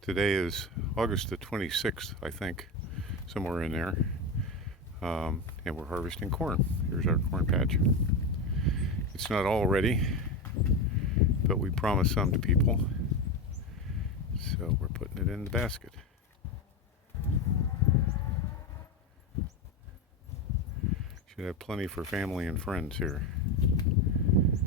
Today is August the 26th, I think, somewhere in there. And we're harvesting corn. Here's our corn patch. It's not all ready, but we promised some to people. So we're putting it in the basket. Should have plenty for family and friends here. Here's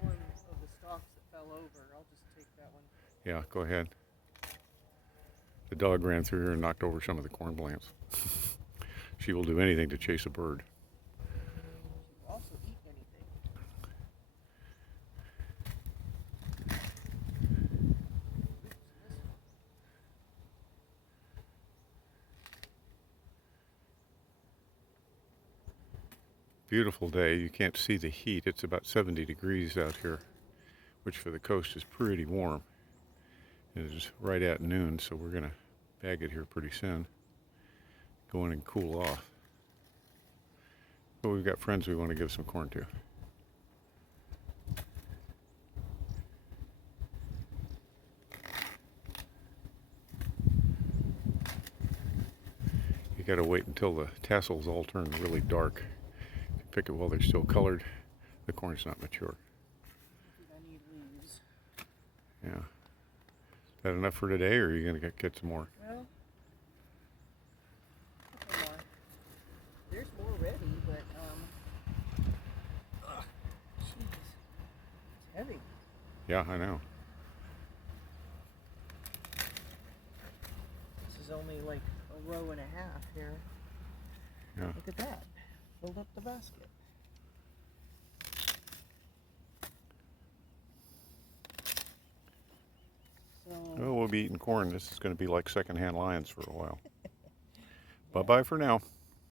one of the stalks that fell over. I'll just take that one. Yeah, go ahead. The dog ran through here and knocked over some of the corn plants. She will do anything to chase a bird. She will also eat anything. Beautiful day. You can't see the heat. It's about 70 degrees out here, which for the coast is pretty warm. It is right at noon, so we're going to bag it here pretty soon. Go in and cool off. But we've got friends we want to give some corn to. You got to wait until the tassels all turn really dark. If you pick it while they're still colored, the corn's not mature. I think I need leaves. Yeah. Is that enough for today, or are you going to get some more? Well, a couple more. There's more ready, but jeez, it's heavy. Yeah, I know. This is only like a row and a half here. Yeah. Look at that. Filled up the basket. So, Well, we'll be eating corn. This is going to be like secondhand lions for a while. Bye-bye for now.